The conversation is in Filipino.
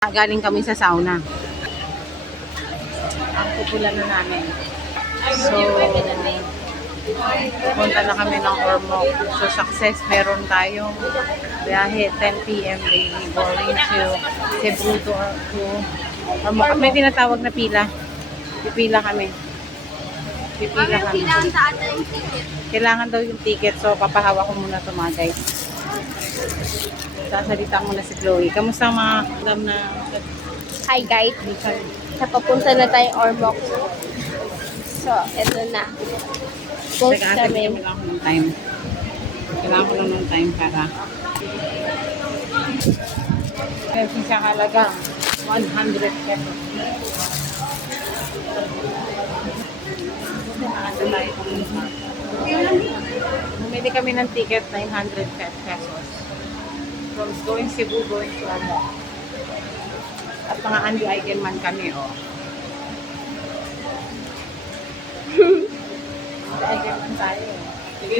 Galing kami sa sauna. Ang pupulan na namin. So, punta na kami ng Ormoc. So, success. Meron tayong biyahe 10 p.m. daily going to Cebu to Ormoc. May tinatawag na pila. Pipila kami. Pipila kami. Kailangan sa atin yung ticket. Kailangan daw yung ticket. So, papahawa ko muna ito mga guys. Sasalita muna si Chloe. Kamusta mga dam na Hi guys, napapunta na tayong Ormoc. So, eto na. Post kami. Kailangan ko ng time. Kailangan ko lang ng time para kasi siya halagang 100 pesos. Bumili kami ng ticket 900 pesos. From going Cebu, going to Ormoc. At mga Andy Eigenman kami, oh. Eigenman tayo. Sige,